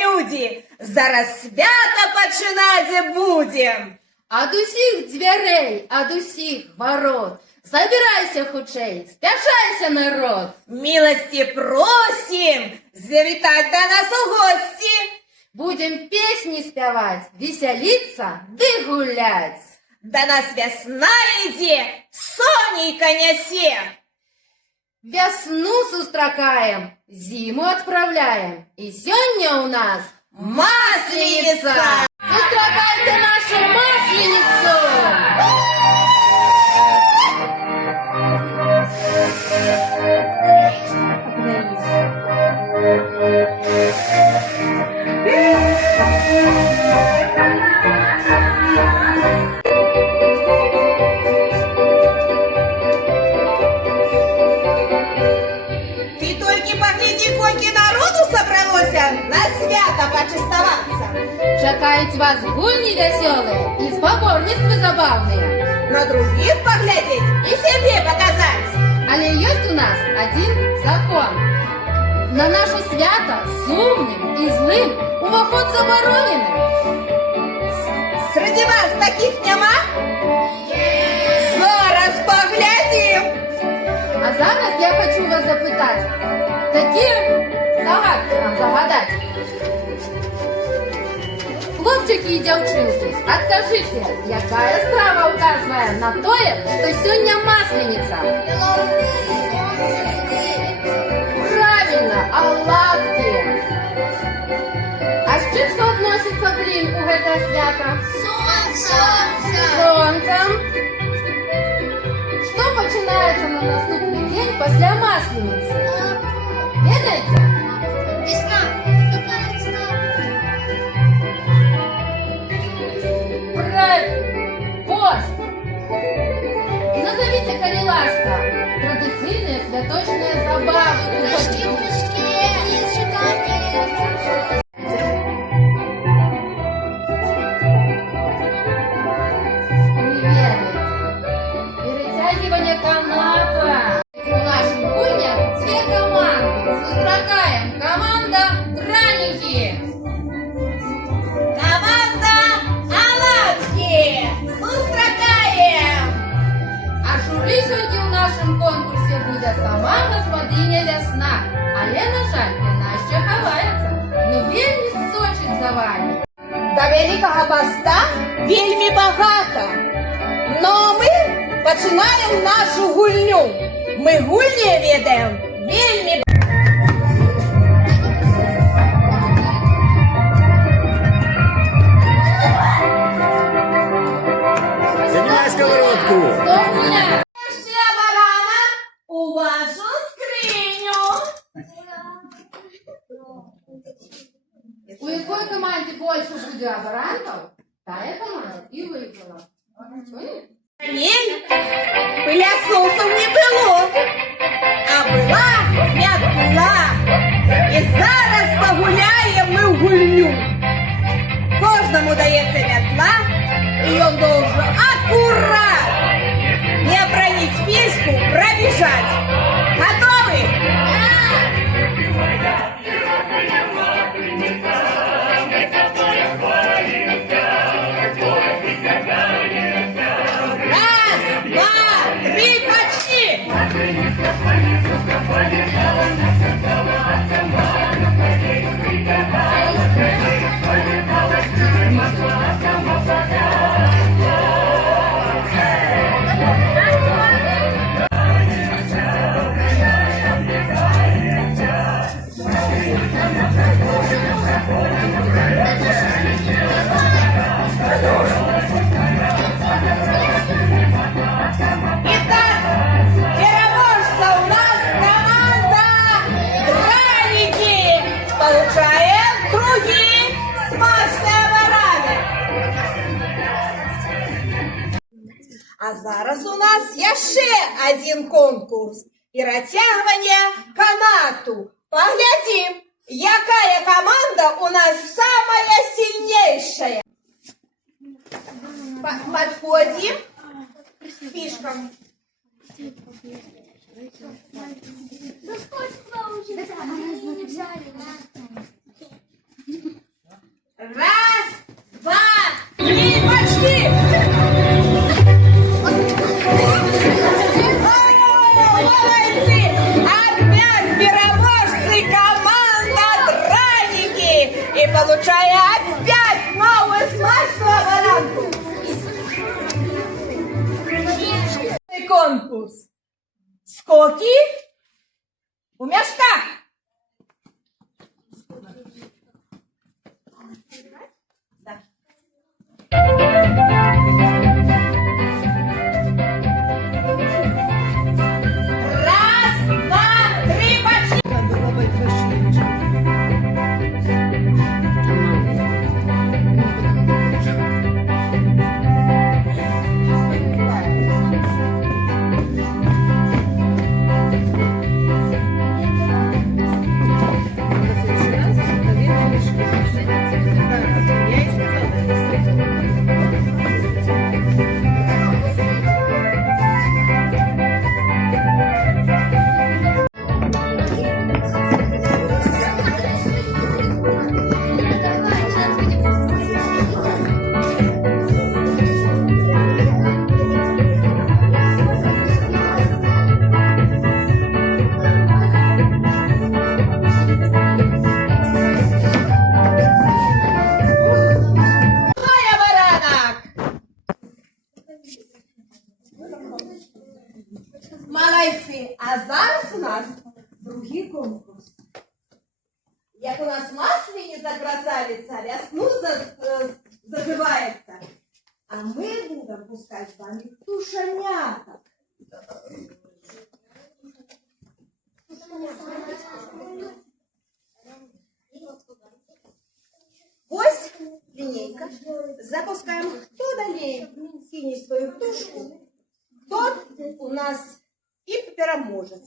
люди, зараз свято починати будем. Ад усіх дзвярей, ад усіх ворот, забирайся хутчей, спяшайся, народ. Милости просим завітать до нас у гості. Будем песни спевать, веселиться, да гулять. До нас весна иди, сонейка несе. Весну сустракаем, зиму отправляем, и сегодня у нас Масленица! Сустракайте нашу масленицу! Ты только погляди, сколько народу собралося на свято почастоваться. Чекають вас гульні веселі і споборництви забавні. На других поглядеть и себе показать. Але есть у нас один закон. На наше свято сумним і злим увоход заборонений. Среди вас таких нема? Зараз поглядим. А зараз я хочу вас запитати, такі загадки нам загадати. Хлопчики і дівчинки, откажите, яка страва указує на те, що сьогодні маслениця? Правильно, оладки. А з чим соотноситься блін у це свято? Сонцем. Що починається на наступний день після маслениці? Ведаєте? Правильно, пост. И назовите, коли ласка, традиционные святочные забавы. Перетягивание каната. У наших гульнях две команды. Сустракаем. Команда Драники. Команда Оладки. Сустракаем. А журі сьогодні у нашому конкурсі буде сама господиня Весна. Але, на жаль, вона ще ховається. Ну вельми сочить за вами. До Великого Поста вельми багато. Но ми починаємо нашу гульню. Ми гульні ведемо вельми. Піднімай сковородку. Добре. Ще барана у вашу скриню. У якої команді більше буде оборанків, та я команда і виграла. Поняли? Ні, пилососів не було, а була м'ятла. І зараз погуляємо ми в гульню. Кожному дається м'ятла, і він должен аккурат, не обронить спичку, пробежать. Готовы? Раз, два, три, почти! Итак, переможца у нас команда Драники. Получаем круги смачные бараны. А зараз у нас ще один конкурс. Перетягування канату. Поглядим, якая команда у нас самая сильнейшая. Подходим к фишкам. Да сколько уже? Да, не взяли. конкурс. Скоки у мешках. Да. Раз, два, три, пошли. Моя баранок! Молодці! А зараз у нас другий конкурс. Як у нас Масленица красавица, весну зазывается. А мы будем пускать с вами тушеняток. Ось линейка. Запускаем, кто далее кинет свою тушку, тот у нас и переможет.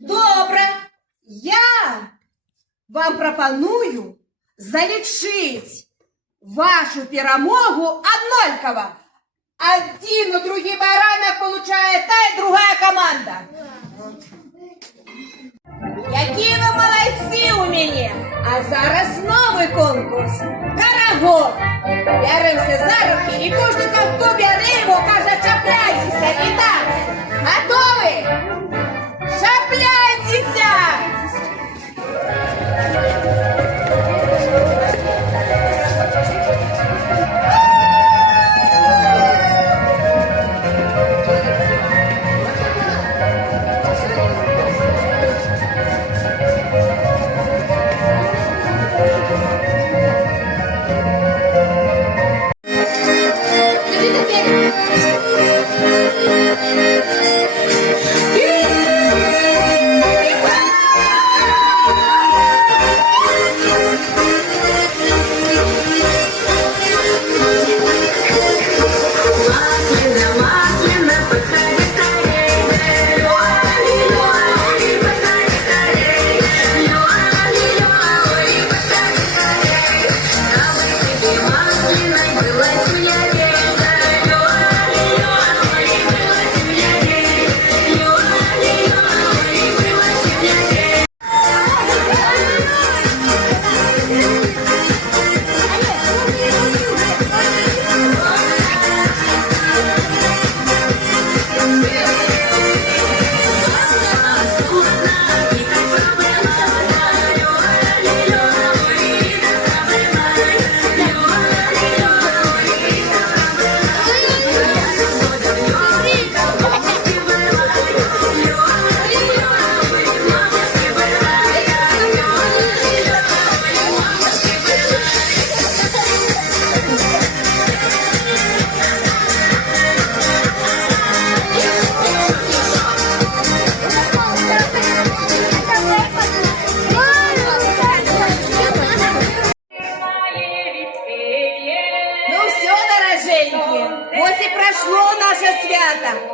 Добре, я вам пропоную залічить вашу перемогу однольково. Один и другой баранок получает та и другая команда. Які ви молодці у мене! А зараз новий конкурс. Карагод. Беремося за руки і кожен, хто бере його, каже, чапляйтеся. І так, готові? Чапляйтеся!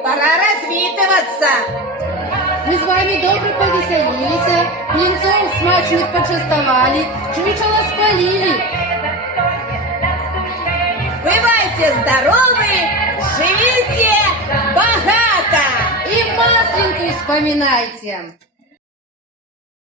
Пора розвітуватися. Ми з вами добре повеселилися, блинцов смачних почастовали, чучело спалили. Бывайте здоровы, живите Песенку вспоминайте.